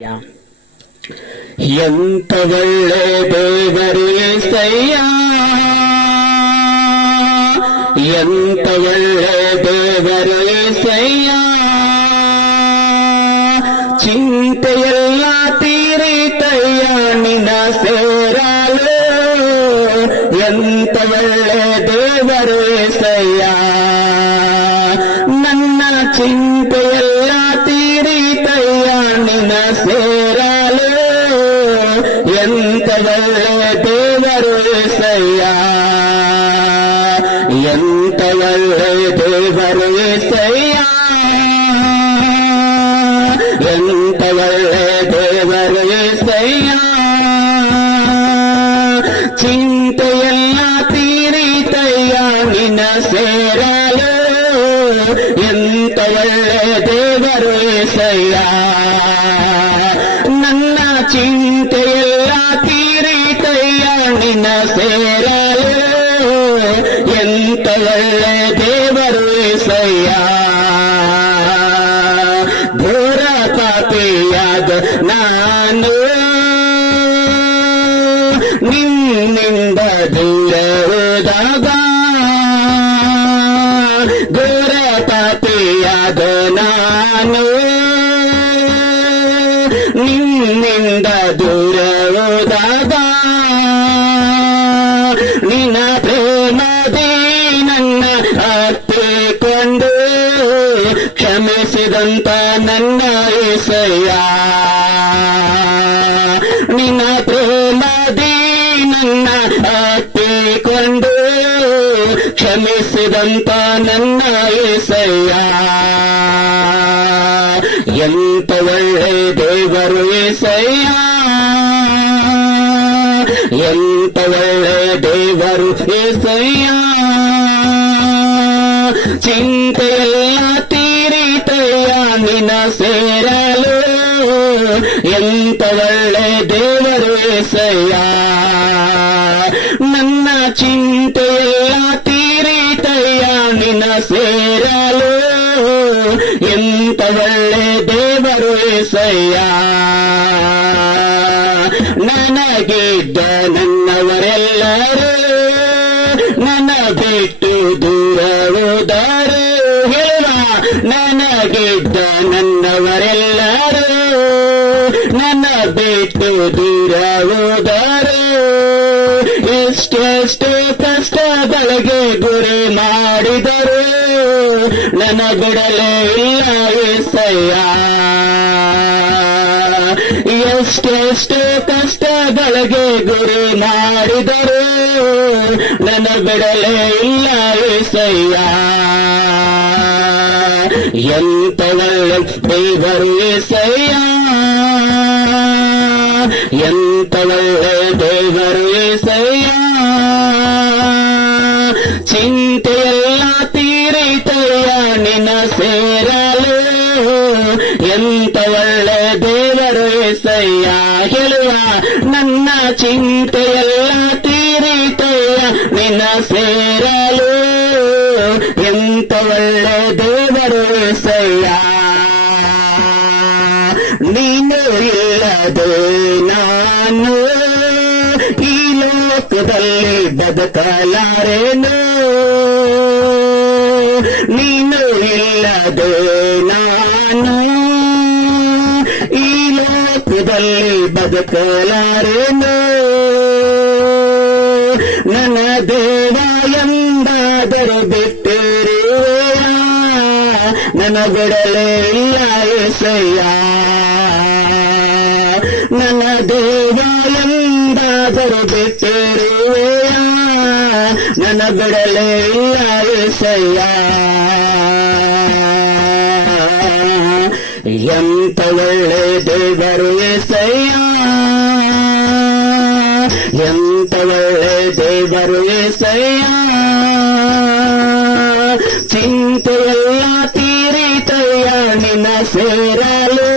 ಎಂತ ಒಳ್ಳೆ ದೇವರು యేసయ్య, ಎಂತ ಒಳ್ಳೆ ದೇವರು యేసయ్య, ಚಿಂತೆಯೆಲ್ಲ ತೀರಿತಯ್ಯ ನಿನ್ನ ಸೇರಲು. ಎಂತ ಒಳ್ಳೆ ದೇವರು యేసయ్య, ನನ್ನ ಚಿಂತೆಯೆಲ್ಲ ತೀರಿತಯ್ಯ ನಿನ್ನ ಸೇರಲು. ಎಂತ ಒಳ್ಳೆ ದೇವರು యేసయ్య, ಎಂತ ಒಳ್ಳೆ ದೇವರು యేసయ్య, ಎಂತ ಒಳ್ಳೆ ದೇವರು యేసయ్య, ಚಿಂತೆಯೆಲ್ಲ ತೀರಿತಯ್ಯ ನಿನ್ನ ಸೇರಲು. ಎಂತ ಒಳ್ಳೆ ದೇವರು యేసయ్య, ನನ್ನ ಚಿಂತೆಯೆಲ್ಲ ತೀರಿತಯ್ಯ ನಿನ್ನ ಸೇರಲು. ಎಂತ ಒಳ್ಳೆ ದೇವರು యేసయ్య, ಘೋರ ಪಾಪಿಯಾದ ನಾನು ನಿನ್ನಿಂದ ದೂರ ಹೋದಾಗ, ಘೋರ ಪಾಪಿಯಾದ ನಾನು ನಿನ್ನಿಂದ ದೂರ ಹೋದಾಗ, ನಿನ್ನ ಪ್ರೇಮದಿ ನನ್ನ ಅಪ್ಪಿಕೊಂಡು ಕ್ಷಮಿಸಿದಂತ ನನ್ನ యేసయ్య, ನಿನ್ನ ಪ್ರೇಮದಿ ನನ್ನ ಅಪ್ಪಿಕೊಂಡು ಕ್ಷಮಿಸಿದಂತ ನನ್ನ యేసయ్య. ಎಂತ ಒಳ್ಳೆ ದೇವರು యేసయ్య, ಎಂತ ಒಳ್ಳೆ ದೇವರು యేసయ్య, ಚಿಂತೆಯೆಲ್ಲ ತೀರಿತಯ್ಯ ನಿನ್ನ ಸೇರಲು. ಎಂತ ಒಳ್ಳೆ ದೇವರು యేసయ్య, ನನ್ನ ಚಿಂತೆಯೆಲ್ಲ ತೀರಿತಯ್ಯ ನಿನ್ನ ಸೇರಲು. ಎಂತ ಒಳ್ಳೆ ದೇವರು యేసయ్య, ನನಗಿದ್ದ ನನ್ನವರೆಲ್ಲರೂ ನನ್ನ ಬಿಟ್ಟು ದೂರ ಹೋದರು. ಹೇಳ, ನನಗಿದ್ದ ನನ್ನವರೆಲ್ಲರೂ ನನ್ನ ಬಿಟ್ಟು ದೂರ ಹೋದರು. ಎಷ್ಟೆಷ್ಟು ಕಷ್ಟಗಳಿಗೆ ಗುರಿ ಮಾಡಿದರು, ನನ್ನ ಬಿಡಲೇ ಇಲ್ಲ యేసయ్య. ಎಷ್ಟೆಷ್ಟು ಕಷ್ಟಗಳಿಗೆ ಗುರಿ ಮಾಡಿದರು, ನನ್ನ ಬಿಡಲೇ ಇಲ್ಲ యేಸయ్య. ಎಂತ ಒಳ್ಳೆ ದೇವರು యేసయ్య, ಎಂತ ಒಳ್ಳೆ ದೇವರು యేసయ్య, ಚಿಂತೆಯೆಲ್ಲ ತೀರಿತಯ್ಯ ನಿನ್ನ ಸೇರಲು. ಎಂತ ಒಳ್ಳೆ ದೇವರು యేసయ్ಯ, ಹೇಳುವ, ನನ್ನ ಚಿಂತೆಯೆಲ್ಲ ತೀರಿತಯ್ಯ ನಿನ್ನ ಸೇರಲು. ಎಂತ ಒಳ್ಳೆ ದೇವರು యేసయ్య, ನೀನು ಇಲ್ಲದೆ ನಾನು ಈ ಲೋಕದಲ್ಲಿ ಬದುಕಲಾರೆನು. ನೀನು ಇಲ್ಲದೆ ನಾನು ಈ ಲೋಕದಲ್ಲಿ ಬದುಕಲಾರೆನು. ನನ್ನ ದೇವ ಎಂದಾದರೂ ಬಿಟ್ಟಿರುವೆಯ, ನನ್ನ ಬಿಡಲೇ ಇಲ್ಲ యేಸయ్ಯ. ನನ್ನ ದೇವ ಎಂದಾದರೂ ಬಿಟ್ಟಿರುವೆಯ, ನನ್ನ ಬಿಡಲೇ ಇಲ್ಲ యేಸయ్ಯ. ಎಂತ ಒಳ್ಳೆ ದೇವರು యేసయ్య, ಎಂತ ಒಳ್ಳೆ ದೇವರು యేసయ్య, ಚಿಂತೆಯೆಲ್ಲ ತೀರಿತಯ್ಯ ನಿನ್ನ ಸೇರಲು.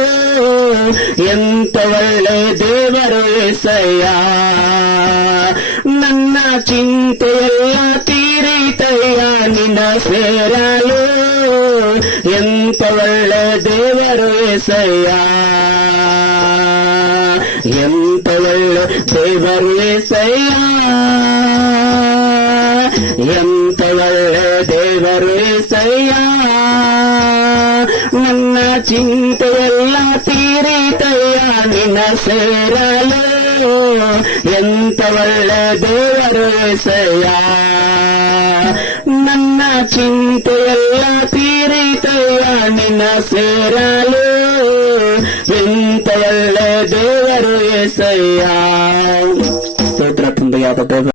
ಎಂತ ಒಳ್ಳೆ ದೇವರು యేసయ్య, ನನ್ನ ಚಿಂತೆಯೆಲ್ಲ ತೀರಿತಯ್ಯ ನಿನ್ನ ಸೇರಲು. ಎಂತ ಒಳ್ಳೆ ದೇವರು యేసయ్య, ಎಂತ ಒಳ್ಳೆ ದೇವರು యేసయ్య, ಎಂತ ಒಳ್ಳೆ ದೇವರು యేసయ్య. ನನ್ನ ಚಿಂತೆಯೆಲ್ಲ ತೀರಿತಯ್ಯ ನಿನ್ನ ಸೇರಲು, ಎಂತ ಒಳ್ಳೆ ದೇವರು యేసయ్య. ನನ್ನ ಚಿಂತೆಯೆಲ್ಲ ತೀರಿತಯ್ಯ ನಿನ್ನ ಸೇರಲು, ಎಂತ ಒಳ್ಳೆ ದೇವರು యేసయ్య. స్తోత్ర ತಂದೆಯಾದ ದೇವ